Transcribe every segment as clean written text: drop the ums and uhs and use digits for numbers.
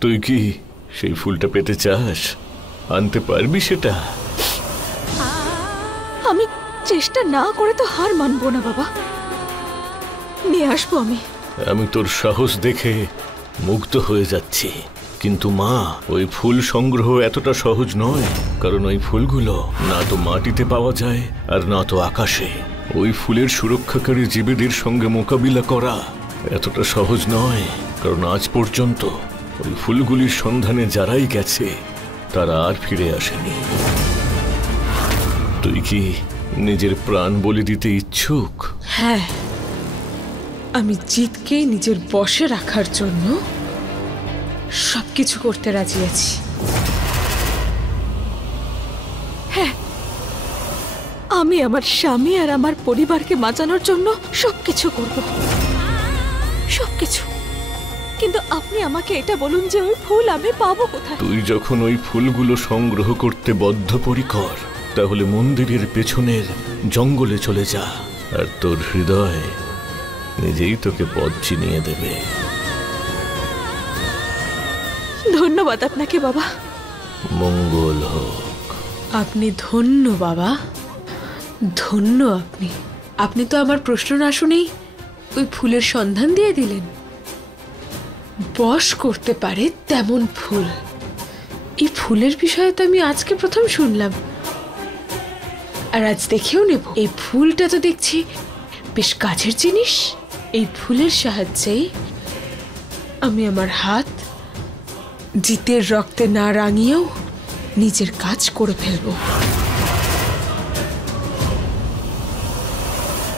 তুই কি সেই ফুলটা পেতে চাস? আনতে পারবি সেটা? আমি চেষ্টা না করে তো হার মানবো না বাবা, নিয়ে আসবো আমি। আমি তোর সাহস দেখে মুগ্ধ হয়ে যাচ্ছি, কিন্তু মা, ওই ফুল সংগ্রহ এতটা সহজ নয়। কারণ ওই ফুলগুলো না তো মাটিতে পাওয়া যায় আর না তো আকাশে। ওই ফুলের সুরক্ষাকারী জীবেদের সঙ্গে মোকাবিলা করা এতটা সহজ নয়। কারণ আজ পর্যন্ত ওই ফুলগুলির সন্ধানে যারাই গেছে তারা আর ফিরে আসেনি। তুই কি নিজের প্রাণ বলি দিতে ইচ্ছুক? হ্যাঁ, আমি জিতকে নিজের বশে রাখার জন্য সবকিছু করতে রাজি আছি। হ্যাঁ, আমি আমার স্বামী আর আমার পরিবারকে বাঁচানোর জন্য সবকিছু করব, সবকিছু। কিন্তু আপনি আমাকে এটা বলুন যে ওই ফুল আমি পাবো কোথায়? তুই যখন ওই ফুলগুলো সংগ্রহ করতে বদ্ধপরিকর, তাহলে মন্দিরের পেছনের জঙ্গলে চলে যা, আর তোর হৃদয় নিজেই তোকে পথ চিনিয়ে দেবে। ধন্যবাদ আপনাকে বাবা। মঙ্গল হোক। আপনি ধন্য বাবা, ধন্য আপনি। আপনি তো আমার প্রশ্ন না শুনেই ওই ফুলের সন্ধান দিয়ে দিলেন। বশ করতে পারে তেমন ফুল, এই ফুলের বিষয়ে তো আমি আজকে প্রথম শুনলাম, আর আজ দেখেও নেব। এই ফুলটা তো দেখছি বেশ কাছের জিনিস। এই ফুলের সাহায্যেই আমি আমার হাত জিতের রক্তে না রাঙিয়েও নিজের কাজ করে ফেলবো।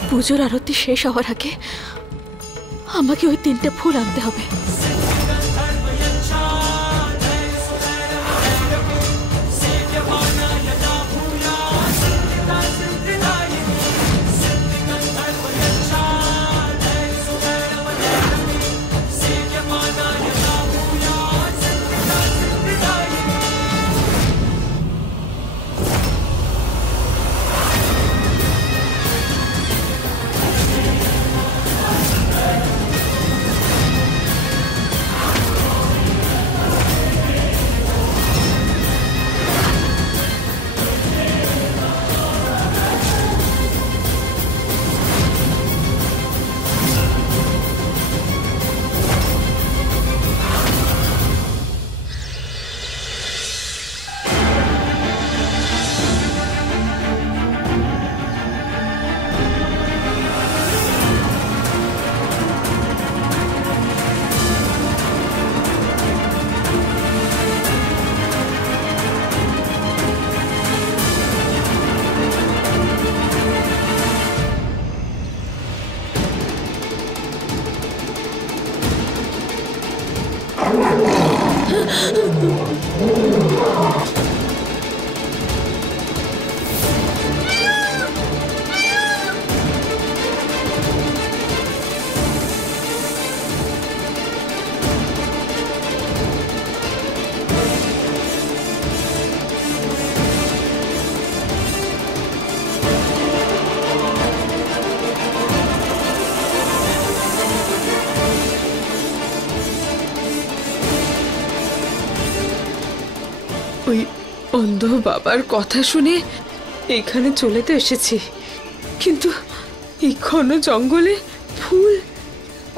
পুজোর আরতি শেষ হওয়ার আগে আমাকে ওই 3টে ফুল আনতে হবে। ওই অন্ধ বাবার কথা শুনে এখানে চলে তো এসেছি, কিন্তু এই ঘন জঙ্গলে ফুল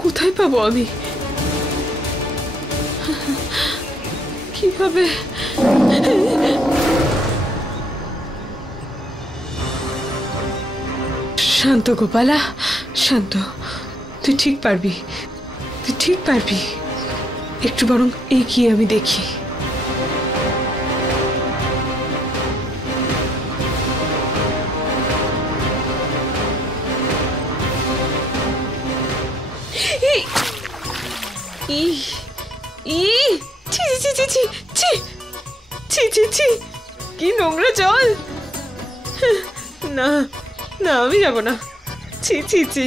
কোথায় পাবো আমি? কিভাবে? শান্ত গোপালা, শান্ত, তুই ঠিক পারবি, তুই ঠিক পারবি। একটু বরং এগিয়ে আমি দেখি। কি নোংরা জল! না না, আমি যাব না। ছি ছি ছি।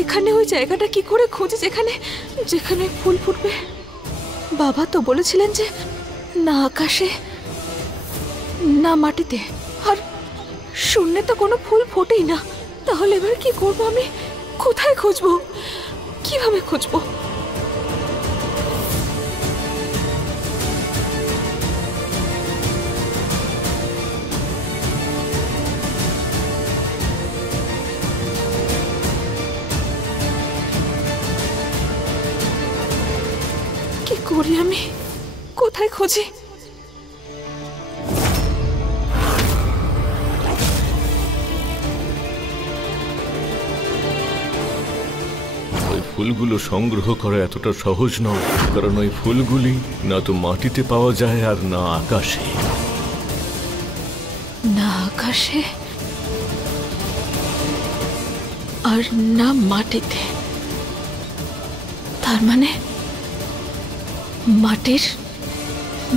এখানে ওই জায়গাটা কি করে খুঁজে যেখানে যেখানে ফুল ফুটবে? বাবা তো বলেছিলেন যে না আকাশে না মাটিতে, আর শূন্যে তো কোনো ফুল ফোটেই না। তাহলে এবার কি করব আমি? কোথায় খুঁজবো? কিভাবে খুঁজবো? কি করি আমি? কোথায় খুঁজি? ফুলগুলো সংগ্রহ করা এতটা সহজ নয়, কারণ ওই ফুলগুলি না তো মাটিতে পাওয়া যায় আর না আকাশে। না আকাশে আর না মাটিতে। তার মানে মাটির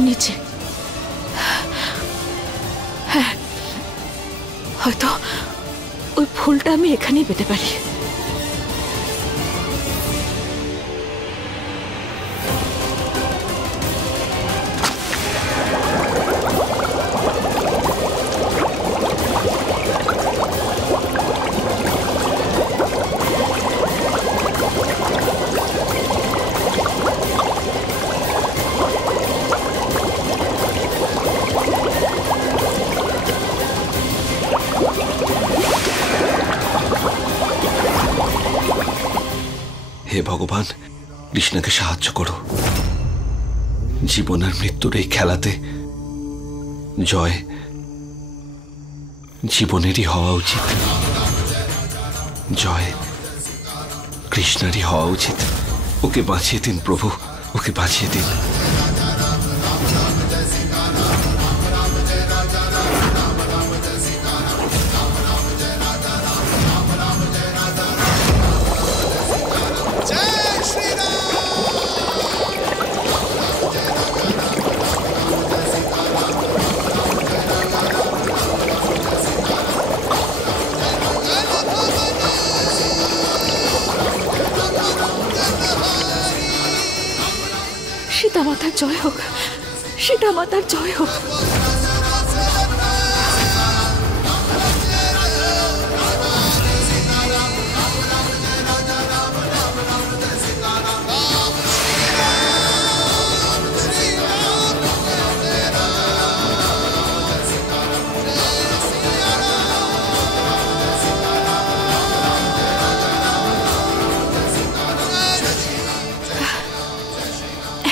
নিচে। হ্যাঁ, হয়তো ওই ফুলটা আমি এখানেই পেতে পারি। হে ভগবান, কৃষ্ণকে সাহায্য করো। জীবন আর মৃত্যুর এই খেলাতে জয় জীবনেরই হওয়া উচিত, জয় কৃষ্ণেরই হওয়া উচিত। ওকে বাঁচিয়ে দিন প্রভু, ওকে বাঁচিয়ে দিন। সীতা মাতার জয় হোক, সীতা মাতার জয় হোক।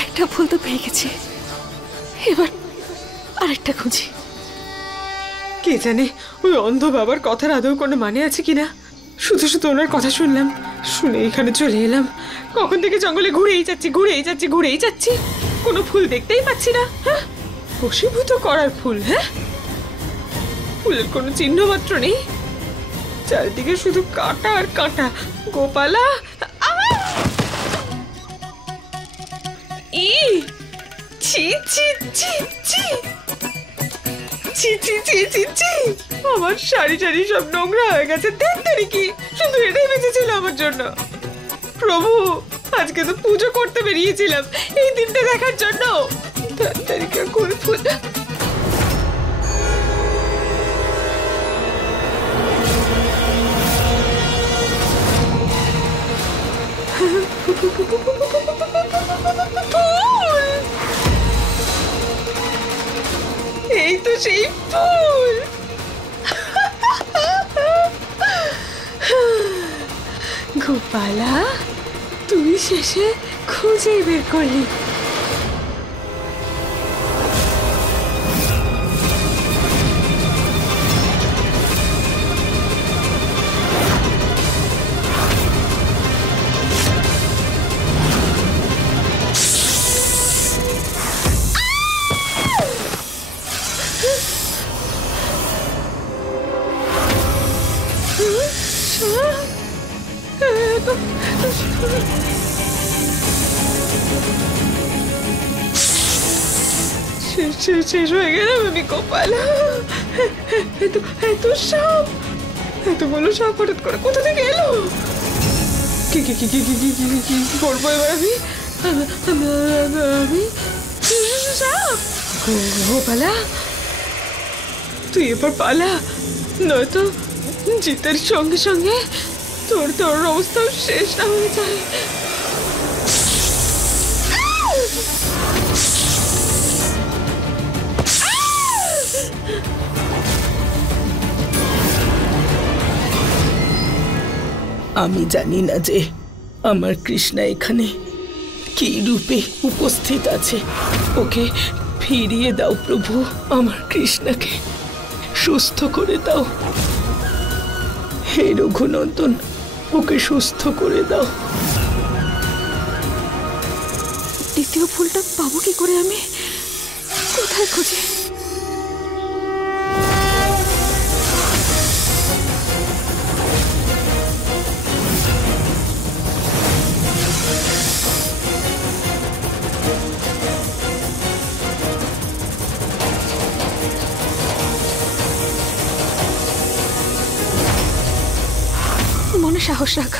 একটা ফুল তো পেয়ে গেছি, এবার আরেকটা খুঁজি। কে জানে ওই অন্ধ বাবার কথার আদৌ কোনো মানে আছে কিনা। শুধু শুধু ওনার কথা শুনলাম, শুনে এখানে চলে এলাম। কখন থেকে জঙ্গলে ঘুরেই যাচ্ছি, কোনো ফুল দেখতেই পাচ্ছি না। হ্যাঁ, বশীভূত করার ফুল। হ্যাঁ, ফুলের কোনো চিহ্ন মাত্র নেই, চারিদিকে শুধু কাঁটা আর কাঁটা। গোপালা, আমার শাড়ি টাড়ি সব নোংরা হয়ে গেছে। দেখতে কি শুধু এটাই বেঁচেছিল আমার জন্য। প্রভু, আজকে তো পুজো করতে বেরিয়েছিলাম এই দিনটা দেখার জন্য। তারিখা করে ফুল এই তো সেই ফুল। গোপালা, তুই শেষে খুঁজেই বের করলি। শেষ হয়ে গেলাম আমি গোপালা। এত সাপ, এতগুলো সাপ হঠাৎ করে কোথা থেকে এলো? কি করবো এবার আমি? সাপ! গোপালা, তুই এবার পালা, নয়তো জিতের সঙ্গে সঙ্গে তোর তোর অবস্থাও শেষ না হয়ে যায়। আমি জানি না যে আমার কৃষ্ণা এখানে কি রূপে উপস্থিত আছে। ওকে ফিরিয়ে দাও প্রভু, আমার কৃষ্ণাকে সুস্থ করে দাও। হে রঘুনন্দন, ওকে সুস্থ করে দাও। দ্বিতীয় ফুলটা পাবো কি করে? আমি কোথায় খুঁজি? মনে সাহস রাখ,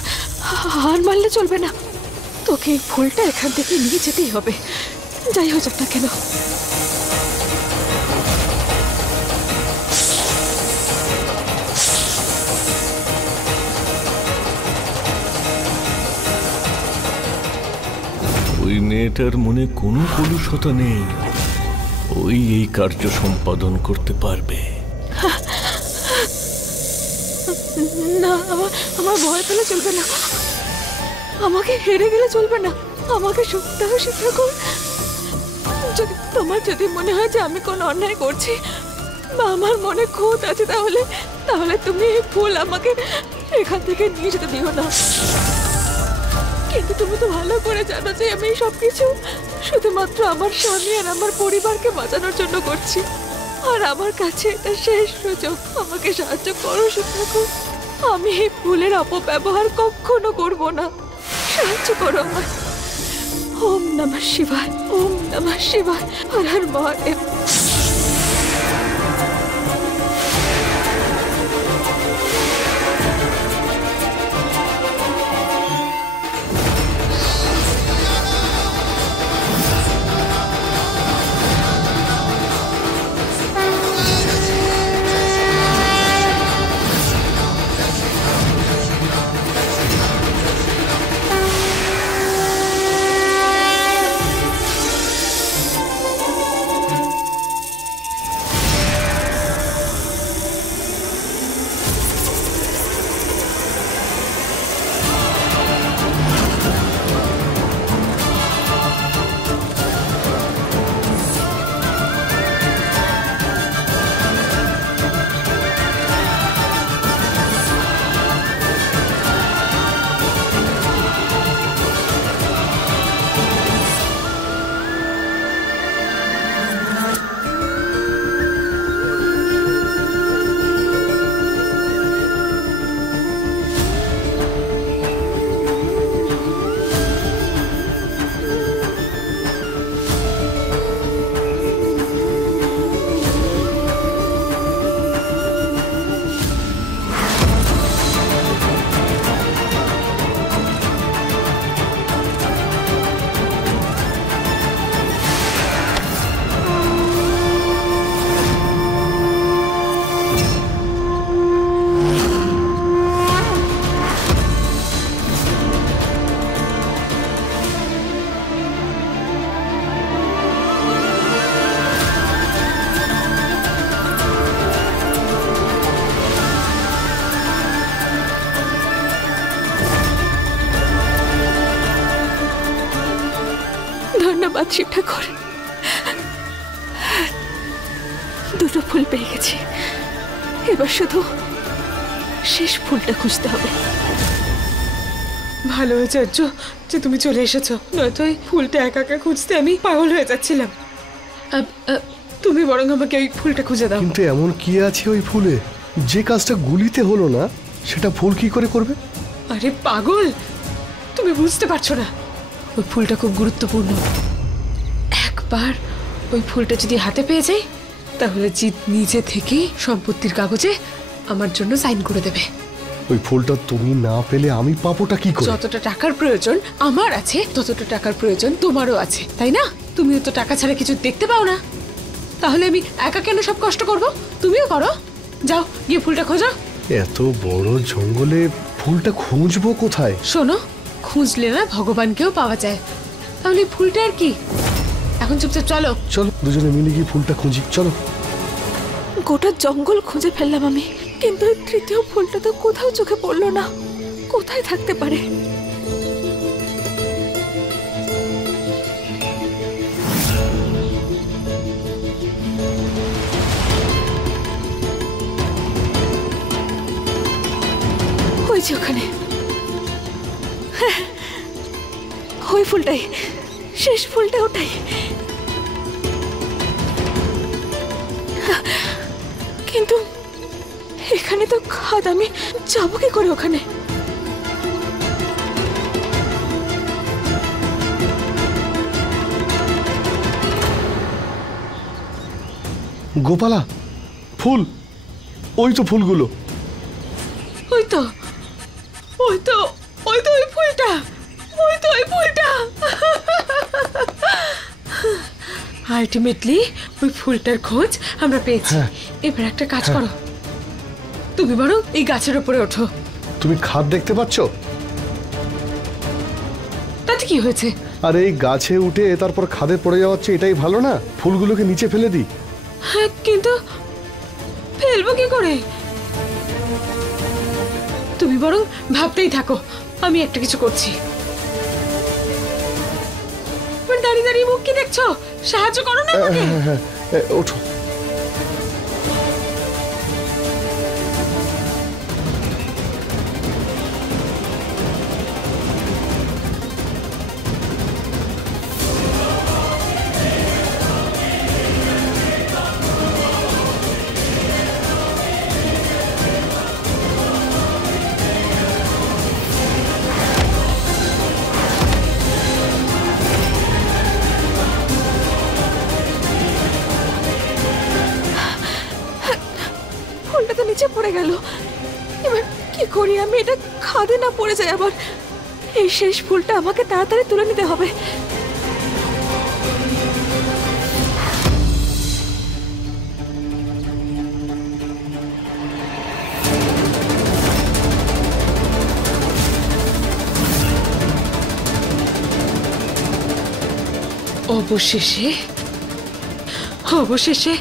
হার মারলে চলবে না। তোকে এই ফুলটা এখান থেকে নিয়ে যেতেই হবে, যাই হোক না কেন। ওই মেয়েটার মনে কোনো কলুষতা নেই, ওই এই কার্য সম্পাদন করতে পারবে। না, আমার ভয় পেলে চলবে না, আমাকে হেরে গেলে চলবে না, আমাকে সাহসী থাকুন। যদি মনে হয় যে আমি কোনো অন্যায় করছি বা আমার মনে খুঁত আছে, তাহলে তুমি এই ফুল আমাকে এখান থেকে নিয়ে যেতে দিও না। কিন্তু তুমি তো ভালো করে জানো যে আমি সবকিছু শুধুমাত্র আমার স্বামী আর আমার পরিবারকে বাঁচানোর জন্য করছি, আর আমার কাছে এটা শেষ সুযোগ। আমাকে সাহায্য করো ঠাকুর, আমি এই ফুলের অপব্যবহার কখনো করব না, সাহায্য করো আমায়। ওম নমঃ শিবায়, ওম নমঃ শিবায়, হর হর মহাদেব। ধন্যবাদ শিব ঠাকুর, দুটো ফুল পেয়ে গেছি, এবার শুধু শেষ ফুলটা খুঁজতে হবে। ভালো হয়েছে আর্য যে তুমি চলে এসেছো, নয়তো এই ফুলটা একা একা খুঁজতে আমি পাগল হয়ে যাচ্ছিলাম। তুমি বরং আমাকে ওই ফুলটা খুঁজে দাও। কিন্তু এমন কি আছে ওই ফুলে যে কাজটা গুলিতে হলো না, সেটা ফুল কি করে করবে? আরে পাগল, তুমি বুঝতে পারছো না, ওই ফুলটা খুব গুরুত্বপূর্ণ। একবার ওই ফুলটা যদি হাতে পেয়ে যাই, তাহলে জিৎ নিজে থেকেই সম্পত্তির কাগজে আমার জন্য সাইন করে দেবে। ওই ফুলটা তুমি না পেলে আমি পাবোটা কি করে? যতটা টাকার প্রয়োজন আমার আছে, ততটা টাকার প্রয়োজন তোমারও আছে, তাই না? তুমিও তো টাকা ছাড়া কিছু দেখতে পাও না, তাহলে আমি একা কেন সব কষ্ট করব? তুমিও করো। যাও গিয়ে ফুলটা খোঁজো। এত বড় জঙ্গলে ফুলটা খুঁজবো কোথায়? শোনো, খুঁজলে না ভগবানকেও পাওয়া যায়, তাহলে ফুলটা আর কি। এখন চুপচাপ চলো। চলো দুজনে মিলে গিয়ে ফুলটা খুঁজি, চলো। গোটা জঙ্গল খুঁজে ফেললাম আমি, কিন্তু এই তৃতীয় ফুলটা তো কোথাও চোখে পড়লো না। কোথায় থাকতে পারে? ওই যে ওখানে, হ্যাঁ, ওই ফুলটাই, শেষ ফুলটা ওটাই। কিন্তু এখানে তো খাদ, আমি যাবো কি করে ওখানে? গোপালা, ফুল, ওই তো ফুলগুলো। ওই তো ওই তো ওই তো ওই ফুলটা, ওই তো ওই ফুলটা। আলটিমেটলি ওই ফুলটার খোঁজ আমরা পেয়েছি। এবার একটা কাজ করো, তুমি বরং এই গাছের উপরে ওঠো। তুমি খাদ দেখতে পাচ্ছ? তাতে কি হয়েছে? আর এই গাছে উঠে তারপর খাদে পড়ে যাওয়াচ্ছে, এটাই ভালো না? ফুলগুলোকে নিচে ফেলে দিই। হ্যাঁ, কিন্তু ফেলবো কি করে? তুমি বরং ভাবতেই থাকো, আমি একটা কিছু করছি। দাঁড়িয়ে দাঁড়িয়ে মুখ কি দেখছো? সাহায্য করো না আমাকে। হ্যাঁ, ওঠো। নিচে পড়ে গেল। এবার কি করি আমি? এটা খাদে না পড়ে যায় আবার। এই শেষ ফুলটা আমাকে তাড়াতাড়ি তুলে নিতে হবে। অবশেষে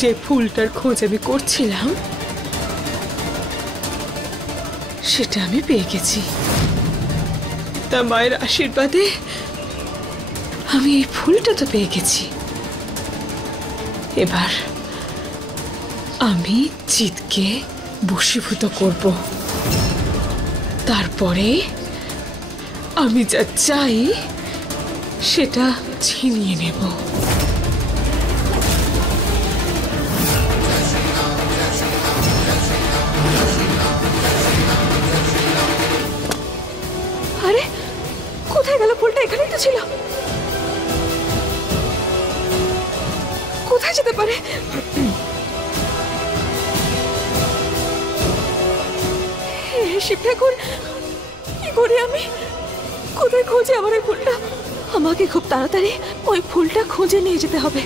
যে ফুলটার খোঁজ আমি করছিলাম সেটা আমি পেয়ে গেছি। তা মায়ের আশীর্বাদে আমি এই ফুলটা তো পেয়ে গেছি। এবার আমি জিতকে বশীভূত করব, তারপরে আমি যা চাই সেটা ছিনিয়ে নেব। আরে কোথায় গেল ফুলটা? এখানেই তো ছিল। কোথায় যেতে পারে? শিব ঠাকুর, কি করি আমি? কোথায় খুঁজে আমার ওই ফুলটা? আমাকে খুব তাড়াতাড়ি ওই ফুলটা খুঁজে নিয়ে যেতে হবে।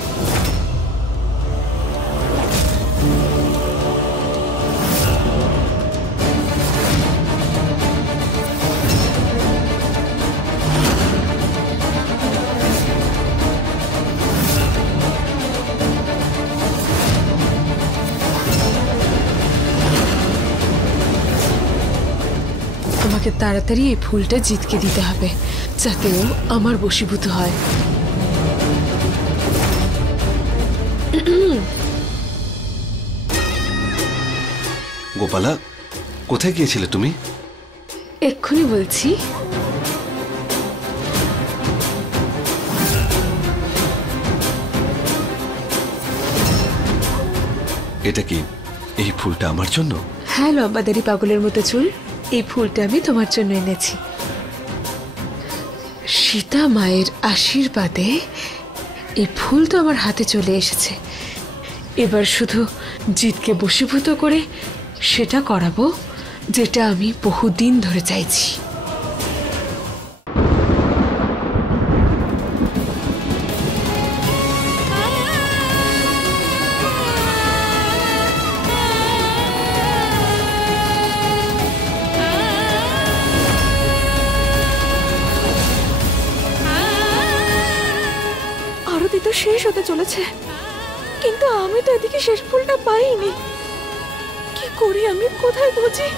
আমাকে তাড়াতাড়ি এই ফুলটা জিতকে দিতে হবে, যাতে ও আমার বশীভূত হয়। গোপালা, কোথায় গিয়েছিলে তুমি? এক্ষুনি বলছি। এটা কি এই ফুলটা আমার জন্য? হ্যাঁ, লম্বাদারি পাগলের মতো চুল, এই ফুলটা আমি তোমার জন্য এনেছি। সীতা মায়ের আশীর্বাদে এই ফুল তো আমার হাতে চলে এসেছে। এবার শুধু জিতকে বশীভূত করে সেটা করাবো যেটা আমি বহুদিন ধরে চাইছি। প্রস্তুতি তো শেষ হতে চলেছে, কিন্তু আমি তো এদিকে শেষ ফুলটা পাইনি। কি করি আমি, কোথায় খুঁজি?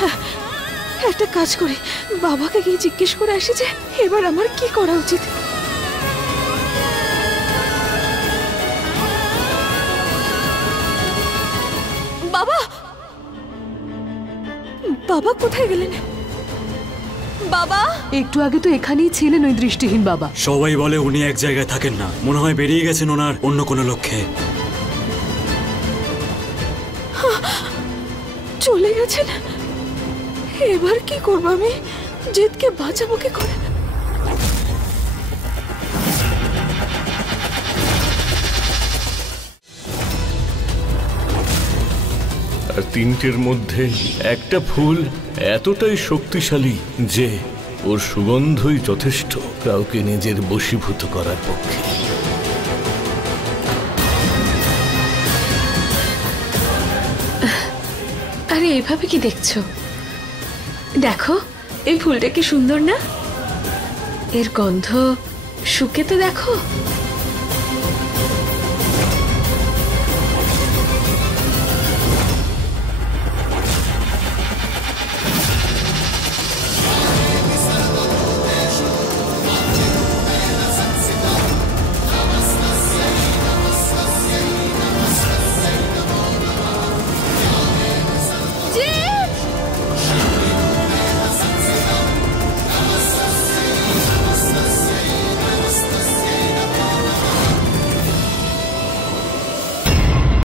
হ্যাঁ, একটা কাজ করি, বাবাকে গিয়ে জিজ্ঞেস করে আসি যে এবার আমার কি করা উচিত। বাবা, বাবা কোথায় গেলেন? বাবা, একটু আগে তো এখানেই ছিলেন ওই দৃষ্টিহীন বাবা। সবাই বলে উনি এক জায়গায় থাকেন না, মনে হয় বেরিয়ে গেছেন ওনার অন্য কোনো লক্ষ্যে। চলে গেছেন? এবার কি করবো আমি? জিতকে বাঁচাবো কি করে? আর তিনটের মধ্যে একটা ফুল এতটাই শক্তিশালী যে ওর সুগন্ধই যথেষ্ট কাউকে নিজের বশীভূত করার পক্ষে। আরে এভাবে কি দেখছো? দেখো এই ফুলটা কি সুন্দর না? এর গন্ধ শুকে তো দেখো।